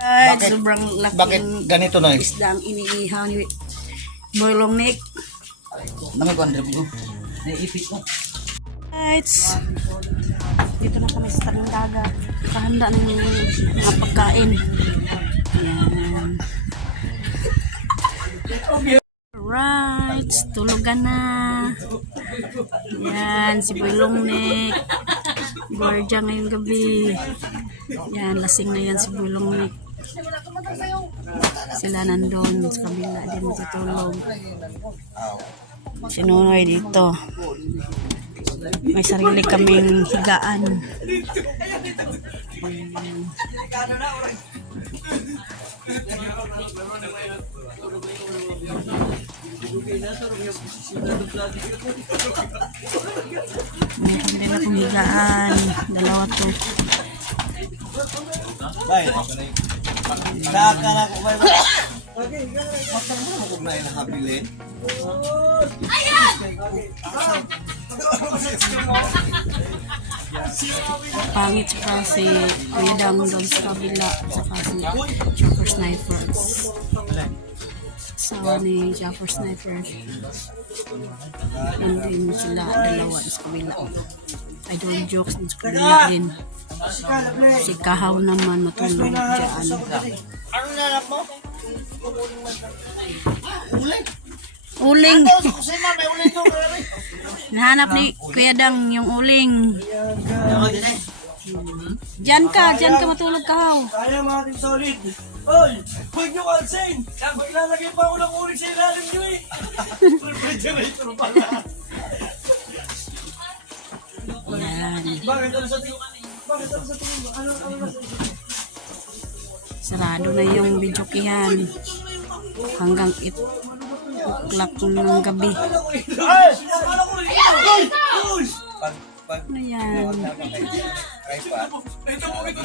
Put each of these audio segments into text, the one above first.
Ay, Bakit? sobrang Bakit laking ganito na eh? isda ang iniihaw ni Boylong Nick. Ano ko, Andre? Naiipit ko. Guys, dito na kami sa tabing dagat. Kahanda ng mga pagkain. Ayan. Alright, tulugan na. Yan, si Boylong Nick. Guardia ngayong gabi. Yan, lasing na yan si Boylong Nick. Sila nandun sa kabila din matutulog. Si Nunoy dito. May sarili kaming higaan. May sarili akong higaan. Dalawa to. Baik. Saka na ko ba? Matang mo ko na nakabili. Pangit saka si Kuya Dang doon sa kabila. Saka si Chopper Snipers. Asawa ni Chopper Snipers. And then sila dalawa sa kabila. Idol jokes sa kabila din. Si Kahaw naman matulog dyan. Ano nanap mo? Uling. Kasi may uling ko. Nahanap ni Kuya Dang yung uling. Diyan ka matulog, Kahaw. Kaya mga team solid. Oy, huwag nyo kalsin. Ilalagay pa ako ng uling sa ilalim nyo eh. Refrigerator pala. Yan. Bakit ano sa tingin? Bakit ano sa tingin mo? Ano nasa isip? Sarado na yung videokihan. Hanggang 8 o'clock ng gabi. Ay! Akala ko rin! Uy! Ano yan? Ito mo ito.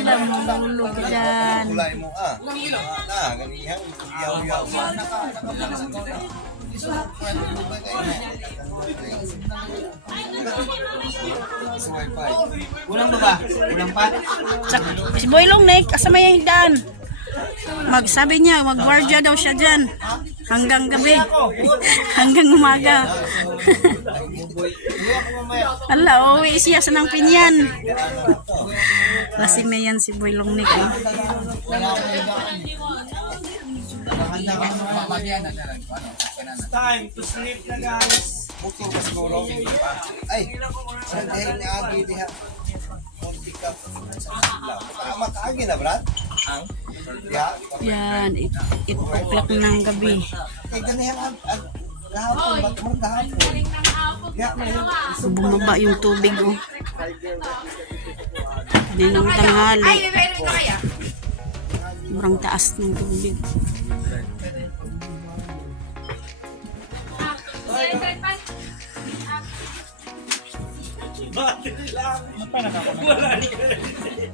Lang mahulog dyan. Kulay mo na, ganihan. Yaw-yaw. Ulang ba ba? Ulang pa? Si Boylong Nick, kasama yung higdaan. Magsabi niya, magwardya daw siya dyan. Hanggang gabi. Hanggang umaga. Ala, uwi siya sa nang pinyan. Lasing na yan si Boylong Nick. Eh. Time to sleep na guys. Bukod ka siguro. Ay, dahil naagi diha. Munti ka sa law. Makaagi na, Brad? Yan, 8 o'clock ng gabi. Kaya ganihan gahapon, magmang gahapon. Ya, Bumaba yung tubig. Oh. Kaninang tanghali. Sobrang taas ng tubig.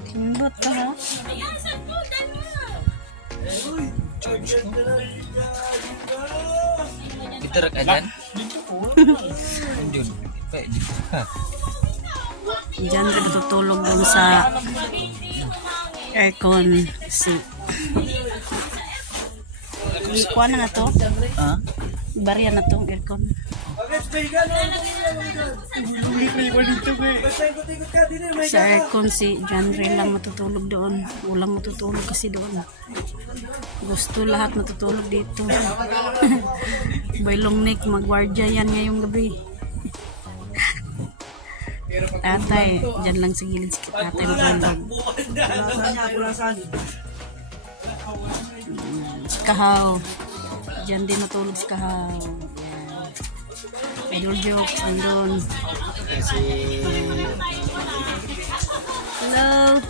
Kimbot ka ha? Iterak ajan? Diyan ka natutulog dun sa aircon seat. Ikuha na to. Ha? Barya na tong aircon. Sa aircon si John Ray lang matutulog doon. Walang matutulog kasi doon. Gusto lahat matutulog dito. Boylong Nick, magwardya yan ngayong gabi. Tatay, dyan lang sa gilid si tatay matulog. Si Kahaw. Dyan din matulog si Kahaw. Idol jokes, andun. Hello.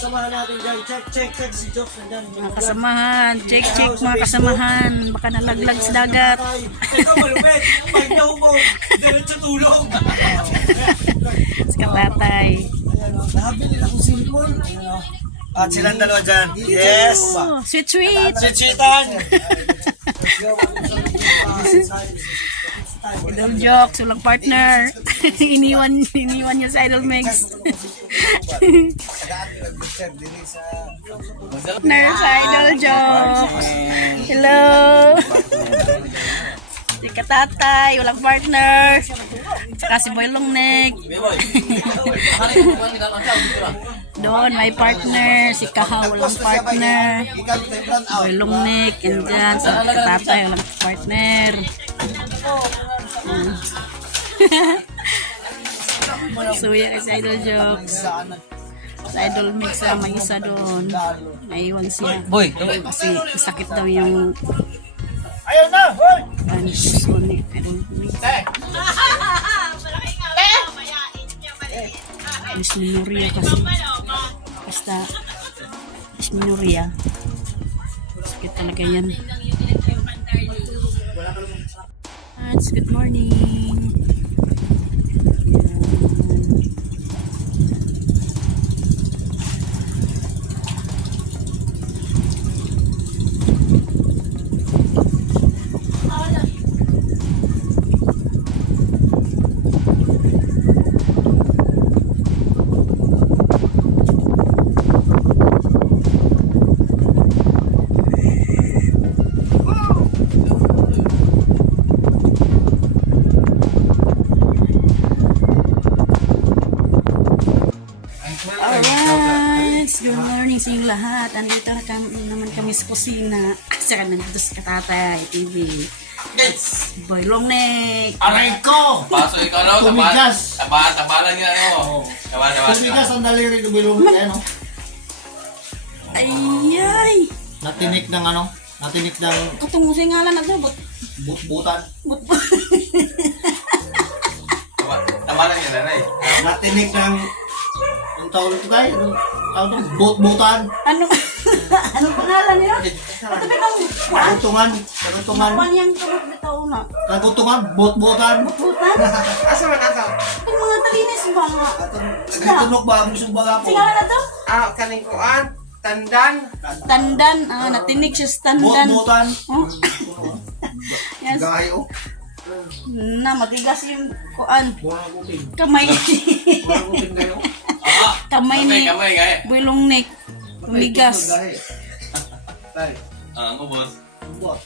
Kasamahan natin dyan. Check si Jokes nandyan. Mga kasamahan, check mga kasamahan. Baka nalaglag sa dagat. Ikaw malupit. Pag nahubo, diretso tulong. Sa katatay. Nahabili lang kong cellphone. At silang dalawa dyan. Yes. Oh, sweet. Chichitan. Idol jokes, walang partner. iniwan niyo sa Idol Mix. Partner sa Idol jokes. Hello. Si Katatay, walang partner. Saka si Boy Longneck. Doon may partner. Si Kaha walang partner. Boy Longneck. And dyan si Katatay walang partner. Suya kasi Idol jokes. Sa Idol Mix may isa doon. Naiwan siya. Boy, Kasi sakit daw yung Ayaw na! Hoy! puso ni Idol Mix. Dysmenorrhea kasi. Basta dysmenorrhea. Sakit talaga yan. Good morning. Alright, good morning sa inyong lahat. Andito na naman kami sa kusina. Saka nandito sa Katatay TV. Boy Longneck. Aray ko! paso ikaw na. Tumigas. Tabalan niya, ano. Tabalan. Tumigas ang daliri ng bilong ano. Ay! Natinik ng ano? Natinik ng Katungo sa ngalan na ito. butbutan. Tabalan niya, nanay. Natinik ng ang tawag ito tayo? Ang butbutan. Ano? Anong pangalan niya? Ito bitang kuwan? Kagutungan. Kuwan yung tulog bitaw na. Kagutungan. Butbutan. Butan? Asa man ato? Yung mga talinis ba nga? Nagtunok ba ang gusto ba Sa ngalan na ito? Kaning kuan, tandan. Tandan. Natinig siya sa tandan. Butbutan. Oh? Yes. Gayo. Na, matigas yung kuan. Buwan kuting. Kamay. Buwan kuting gayo. Kamay ni Kamay, gaya. Boy Longneck. Tumigas. Tay. Ako, boss. Buwan.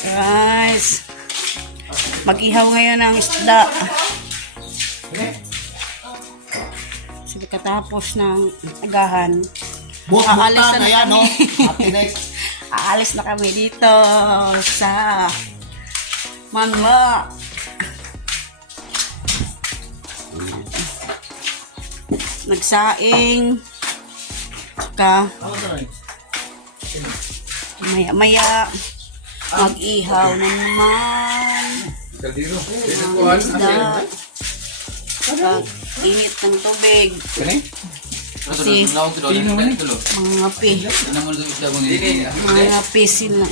Guys. Mag-ihaw ngayon ang isda. Sige, katapos ng agahan. Butbutan. Aalis na Ayan, kami. no? Natinik. Aalis na kami dito sa Manla. Nagsaing. Saka maya-maya mag-ihaw na naman. Kaldero. Ang isda. Saka init ng tubig. Kasi mga pi. Mga pi sila.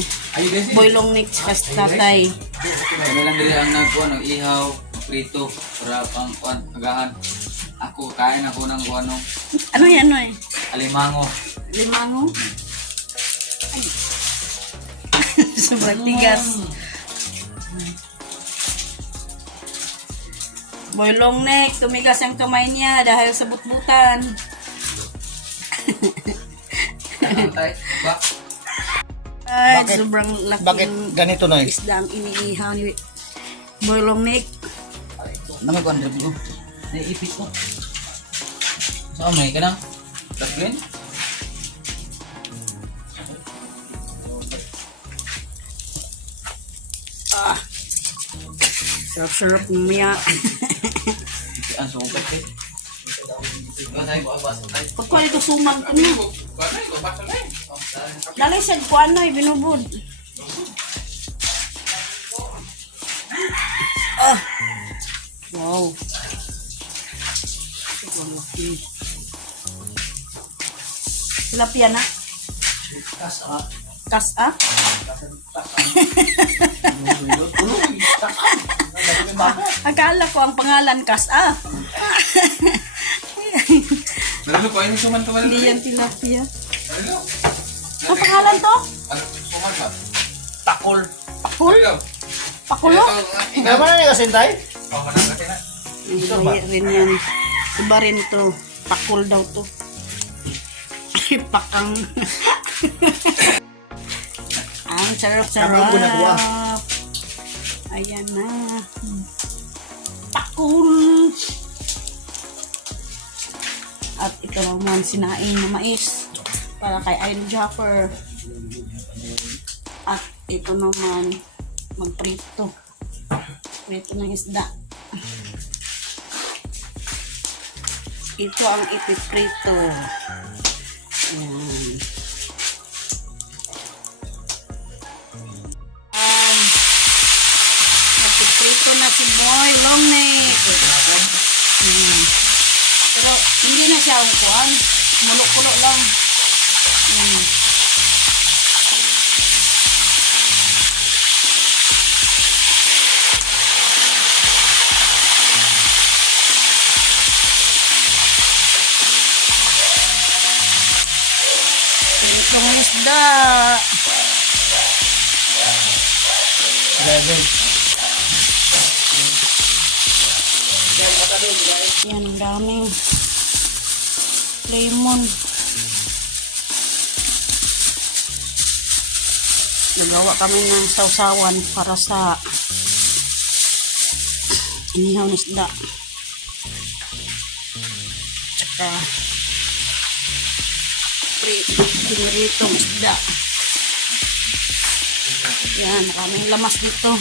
Boy Longneck sa Tatay. Kami lang diri ang nagkuhan, nag-ihaw, prito, para pang kuhan, agahan. Ako, kain ako ng kuhan, no, Ano yan, ano eh? alimango. Limango? Ay. Sobrang tigas. Boy Longneck, tumigas ang kamay niya dahil sa butbutan. Antay, ba? Ay, Bakit? sobrang Bakit laking ganito na eh? isda ang iniihaw ni Boy Longneck. Namay kuhan, rabi ko. Naiipit ko. Saan may ka na? Lagyan? Sarap-sarap mamaya. Ang sungkat eh. Kasay ko, abasa tayo. Pagkuhan ito sumag ko na. Kuhan ko, abasa tayo. Dalay sa kuhan na, binubod. Wow. Sobrang laki. Tilapia na? Kas-a? Akala ko ang pangalan Kas-a. Maralo ko, ayun suman ka Hindi yan tilapia. Maralo. Ang pangalan to? Ano, suman ba? Takol. Pakul? Pakulo? Ikaw man na kasi tay? Iba rin yan. Iba rin to. Pakul daw to. Ay, pakang. Ang sarap-sarap. Ayan na. Pakul. At ito naman sinaing na mais para kay Idol Jaffer. At ito naman magprito. Prito ng isda. Ito ang ipiprito. Ayan. Nagpiprito na si Boy Long Neck. Ayan. Pero hindi na siya upuan. Mulok-kulok lang. Ayan. Itong isda. Yan, ang daming lemon. Nagawa kami ng sausawan para sa inihaw na isda. Tsaka piniritong isda. Yan, maraming lamas dito.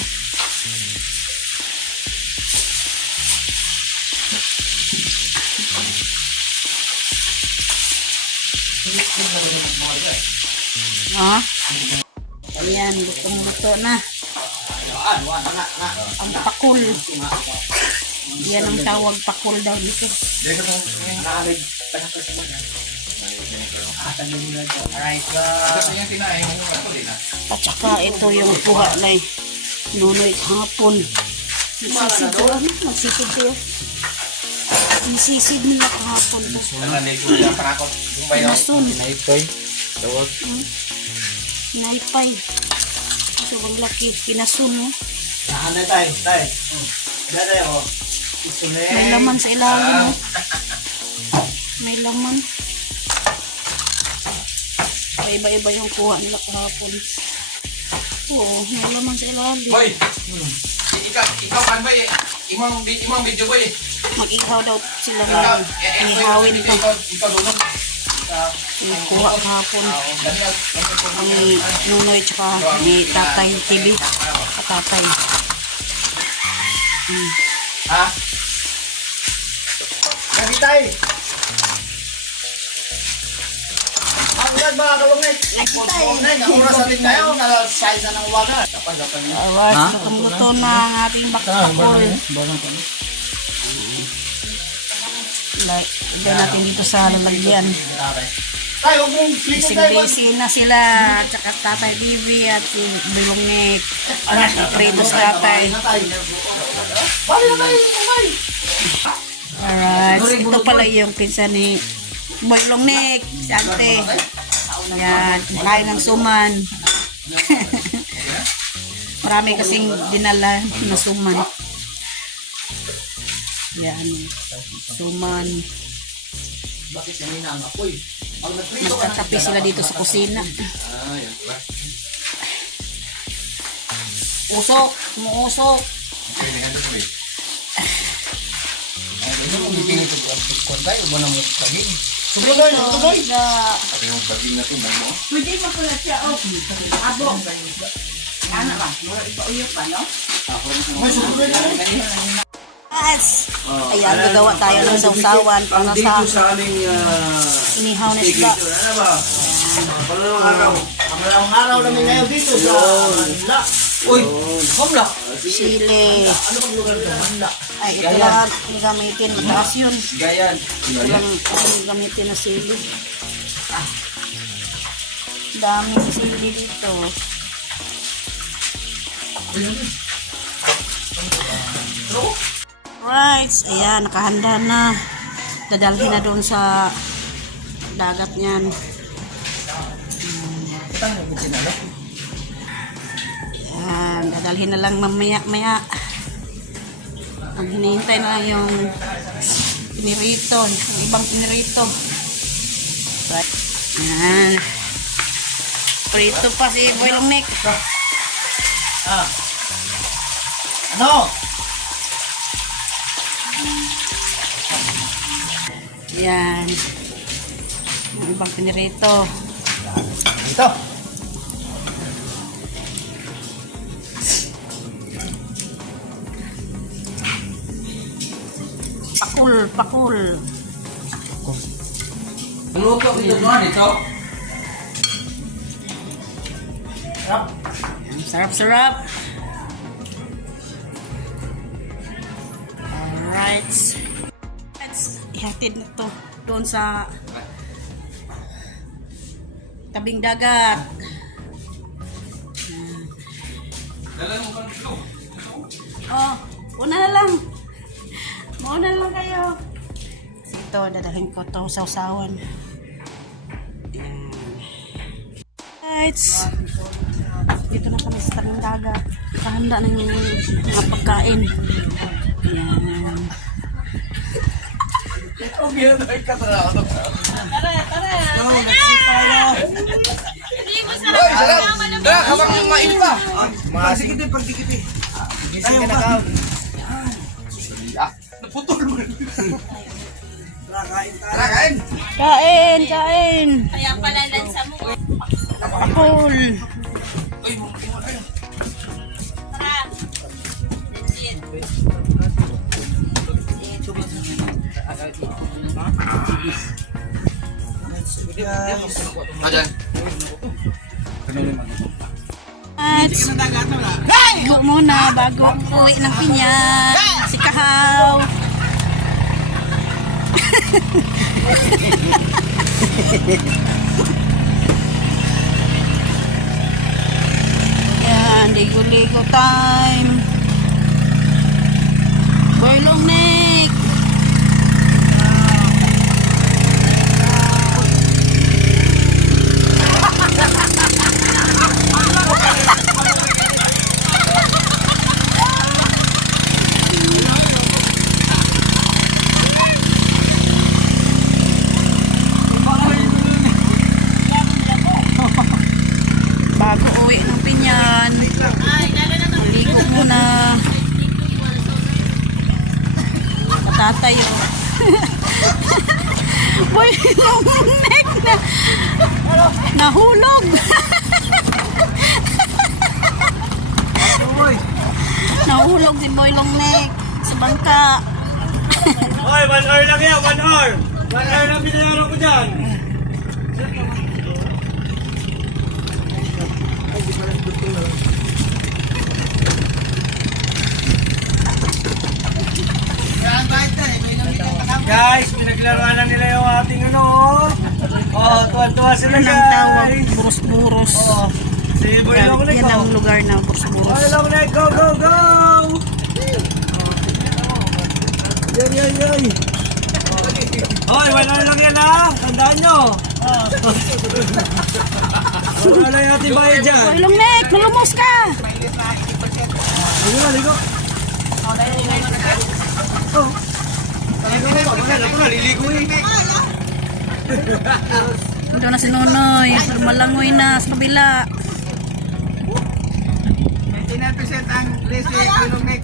Ha? Ayan, lutong-luto na. Ang pakul. Yan ang tawag, pakul daw dito. At saka ito yung kuha na nunoy hapon. Nagsisid ko. Nagsisid ko. Nagsisid nila kahapon. Nasun. Naipay. Ito bang laki. Pinasun mo. Nahanay tayo, tay. Dada ako. May laman sa ilalim. May laman. Iba-iba yung kuha nila kahapon. Oo, may laman sa ilalim. Hoy! Ikaw kan ba eh? Imang video ba eh? Mag-ihaw daw sila ngayon. Ihawin ito. Ikaw dulong. Yung kuha kahapon. Ang nunoy tsaka ni Tatay TV. Tatay. Ha? Lagi tay. Ang ulan ba kalong net? Lagi tayo. Ang oras natin tayo, size na ng uwaga. Dapat niya. Awas, lutong-luto na ang ating bakakol. Ilagay natin dito sa lalagyan. Tayo, huwag mong flick tayo. Busy na sila. Tsaka Tatay TV at si Bilong Nick. Pritos Tatay. Bali na tayo, kumay. Alright. Ito pala yung pinsan ni Boy Long Nick. Si Ante. Yan. Kain ng suman. Marami kasing dinala na suman. Yan. Suman. Nagtatapi sila dito sa kusina. Usok. Umuusok. Tuloy, tuloy. Pwede mo pala siya. Abo. Ano ba? Ipauyo pa, no? Yes! Ayan, gagawa tayo ng sausawan para sa inihaw na isda. Ano ba? Ang araw namin ngayon dito sa Manila. Uy, kumla. Sili. Ano bang lugar ito? Manila. Ay, ito lang ang gamitin. Mataas yun. Gayan. Ito lang ang gamitin na sili. Daming sili dito. Right, ayan, nakahanda na. Dadalhin na doon sa dagat niyan. Yan, dadalhin na lang mamaya-maya. Ang hinihintay na lang yung pinirito, yung ibang pinirito. Right. Yan. Prito pa si Boy Longneck. Ano? Yan. Yung ibang pinirito. Ito. Pakul. Luto ito doon ito. Yan, sarap-sarap. Alright. Let's ihatid na to doon sa tabing dagat. Oh, una na lang. Mauna na lang kayo. Ito, dadalhin ko to sa usawan. Yan. Right. Dito na kami sa tabing dagat. Kahanda na yung mga pagkain. Yan. Hoy, sarap! Tara, habang main pa! Sige din, pagdikit eh. Gising ka na ka. Naputol mo. Tara, kain. Kain! Kaya pala lansa mo. Pakul! Uy, mga kayo. Tara. Legit. Ayan. At go muna bago uwi ng pinya. Si Kahaw. Yan, ligo-ligo time. Boy Longneck. Bago uwi ng pinyan, maligo muna. Matatayo. Boy Longneck na nahulog. Nahulog si Boy Longneck sa bangka. Hoy, 1 hour lang yan, 1 hour. 1 hour lang binayaran ko dyan. Guys, pinaglaruan na nila yung ating ano. Oh, tuwan-tuwa sila Yan ang tawag, guys. buros-buros. Oh, si Boy Yan, Longneck. yan ang lugar na buros-buros. Boy Longneck, go, go, go! Yan. Hoy, 1 hour lang yan ha. Tandaan nyo. Wala yung ating bayad dyan. Boy Longneck, malumos ka! Ligo. Oh. Ako naliligo eh. Ito na si Nonoy, lumalangoy na sa kabila. 99% ang lesi Boy Longneck.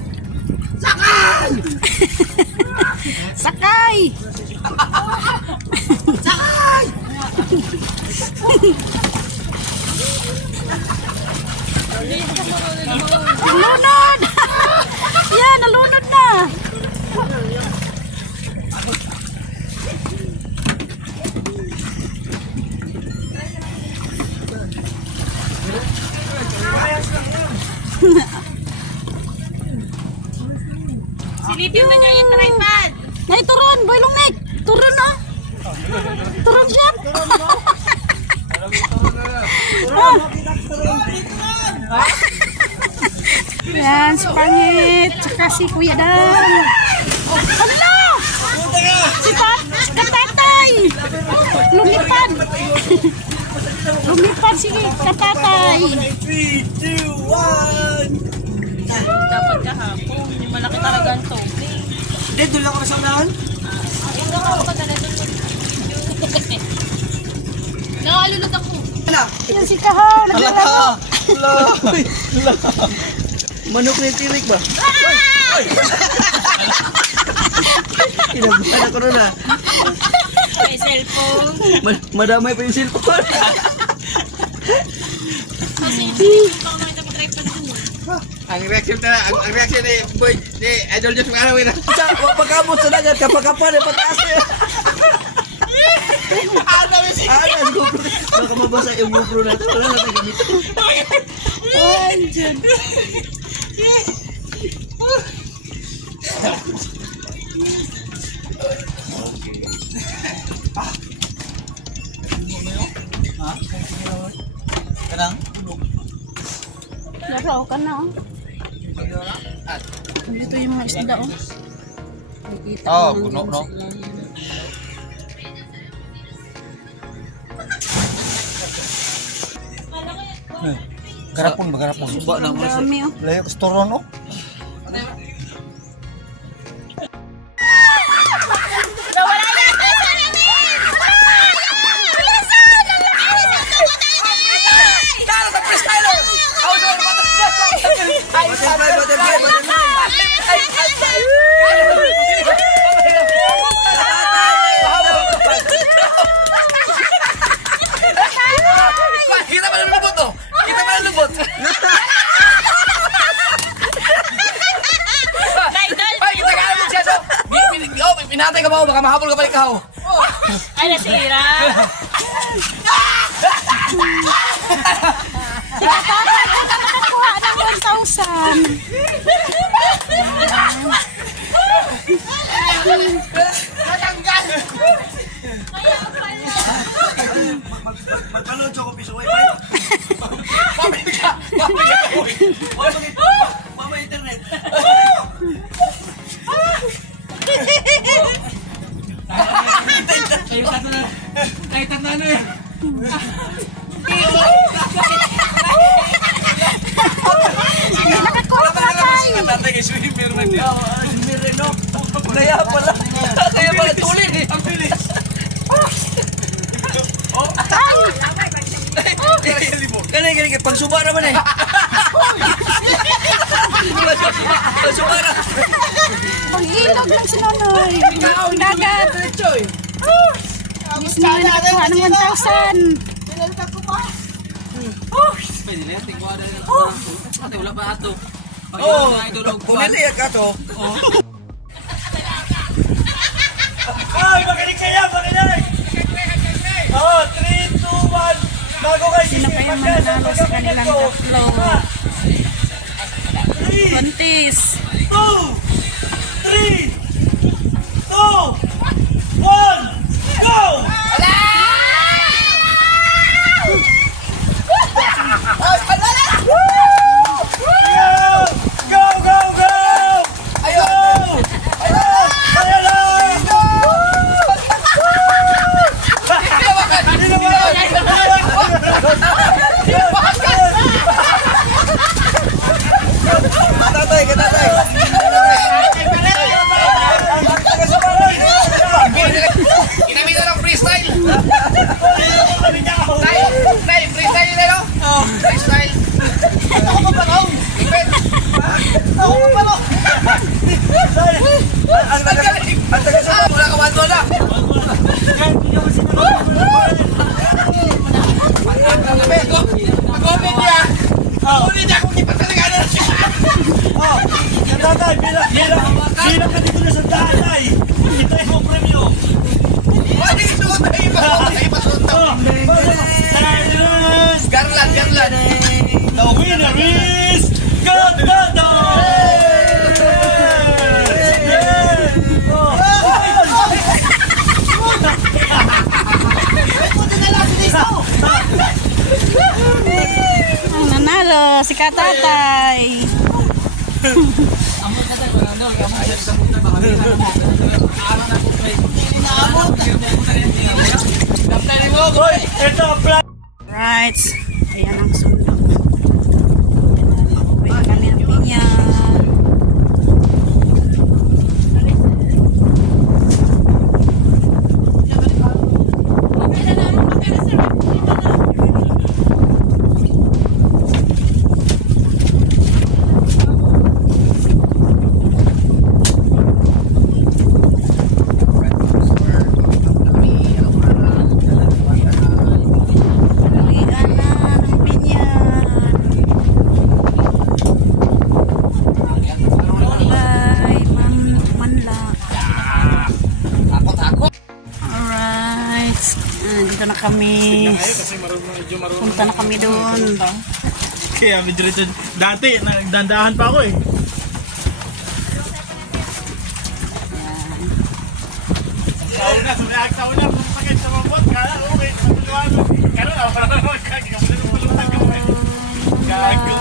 Sakay! Nalunod! Yan, nalunod na! Silipin mo nyo yung tripod. Nay, turon! Boy Longneck! Turon na! Turon siya! Yan, si Pangit! Tsaka si Kuya Dan! Hala! Si Tatay! Lumipad! Lumipad, sige, katatay. 3, 2, 1. Dapat kahapon. Yung malaki talaga ang tubig. Hindi, doon lang ako sa unahan. Ayun na ako pagka na doon. Nakalulot ako. Yan si Kaho, naglalaro. Manok na yung tirik ba? Kinabahan ako nun ah. May cellphone. Madamay pa yung cellphone. Kasi yung baka makita mo tripod dun. Ang reaction ni boy ni Idol Diyos ng araw na. Sa pagkabot sa dagat, kapag-kapal, pataas eh. Ano, GoPro. Baka mabasa yung GoPro na ito. Wala na tayo gamit. Ay, dyan. Kanang? Laro ka na, oh. Dito yung mga isda, oh. Nakikita Oh, ko puno, lang no? sila. Garapon ba, garapon? Suba na mo siya. Dami, oh. Layo ka storon, no? Nawala yata sa namin! Bilisan! Ang laki! Bilisan! Tumatay na yan! Butterfly. Kita pa ng lubot to. Kita pa ng lubot. Ay, kita ka naman siya to. Pinatay ka ba ako? Baka mahabol ka balik ka ako. Ay, nasira! Nakakuha ng 1,000. Magpanood siya ko piso wifi. Pabalik ka. Pabalik ka. Mama internet. Kahit na ano eh. Nakakuha pa tayo. Tatay kay swimmer man niya. Mireno. Kaya pala. Kaya pala tulid eh. Ang bilis. Kaya pagsuba naman eh. Pagsuba na. Mag-ilog lang si Nonoy. Dagat. Miss Noy nakakuha ng 1,000. Pwede na yan, tingko ada na lang. Ate, wala pa ato. Oo. Pag-iwan Bumili ka to. Ay, magaling kaya, magaling! Oh, 3, 2, 1. Bago kayo Sino pa yung mananalo sa kanilang tatlo? Buntis. 2, 3, 2, 1, go! Go, go, go! Ayun! Ayun! Ayun lang! Katatay, katatay! Ginamit na ng freestyle. Tay, freestyle na no? Freestyle. Ako pa pala. Ipet. Ako pa pala. Ang taga sa Wala ka wando na. Mag-comment niya. Mag-comment niya kung ipatalaga na siya. Oh, katatay, bilang ka dito na sa tatay. Kita yung premyo. Wala yung suot na iba. Ipasuot na. Garland, garland. The winner is Gatata! Ang nanalo si Katatay. Hoy, ito ang plan. Alright. Ayan ang sundo. Uwi kami ng pinya. Uwian na ng pinya. Bye, Manla. Alright. Dito na kami. Punta na kami doon. Kaya medyo rito, dati, nagdandahan pa ako eh. Sauna, pagpagay sa mabot, kaya okay, matuluan. Kaya na, parang magkakagamit ng pulutan ko eh. Gago.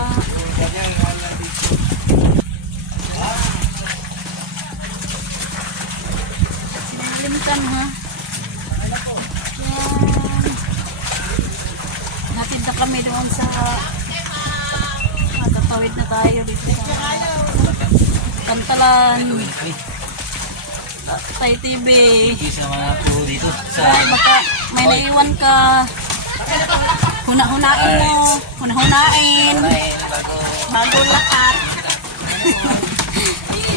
Limitan ha. Yan. Natid na kami doon sa tatawid na tayo dito sa Kantalan. Tay TV. Isa mga po dito sa Ay, baka may naiwan ka. Huna-hunain mo. Huna-hunain. Bago lahat.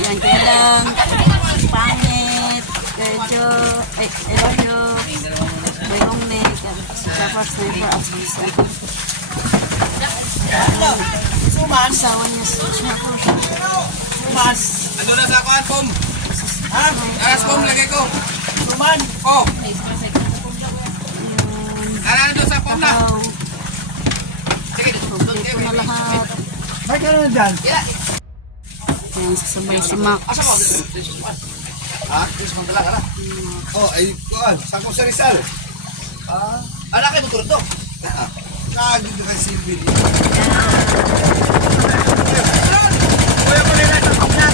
Yan, kaya lang. Pangit. Medyo. Eroyo. Mayroong neck. Si Papa Sniper at Lisa. Suman. Asawa niya si Sniper. Suman. Ano na sa kuhan, Pom? Ha? Aras, Pom, lagay ko. Suman. Oh, Yun. ano doon sa Pom na? Wow. Sige, Kompleto na lahat. May gano'n dyan. Yan, sasabay si Max. Ha? Oh, ay, kuan. Saan ko sa Rizal? Anak kayo magturod to. Kagid ka si Billy. Kuya ko nila sa pagkat.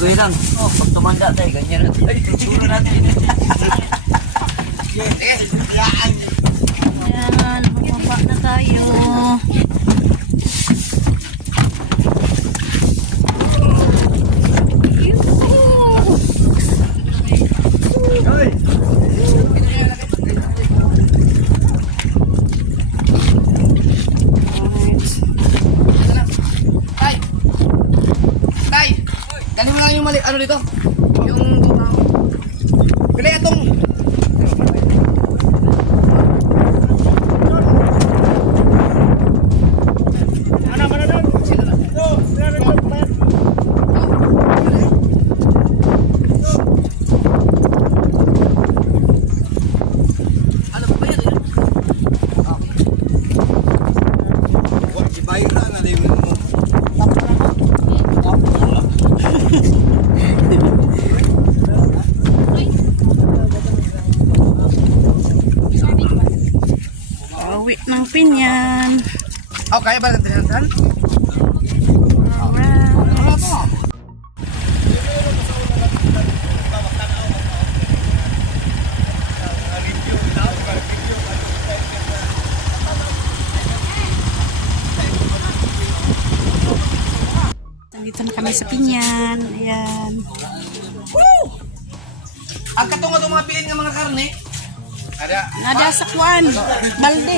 Kuya lang, pag tumanda tayo, ganyan na tayo. Siguro natin. Ayan, mababa na tayo. Tay! Tay! Galing mo lang yung mali, ano dito? Yung... Kaya itong... Ano ba yan? Huwag ibayra na rin mo. Pauwi ng Pinyan. Oh, kaya ba natin tinantan? Alright. Nandito na kami sa Pinyan. Ayan. Ang katong mga bilin ng mga karne. Nada sa kwan. Balde.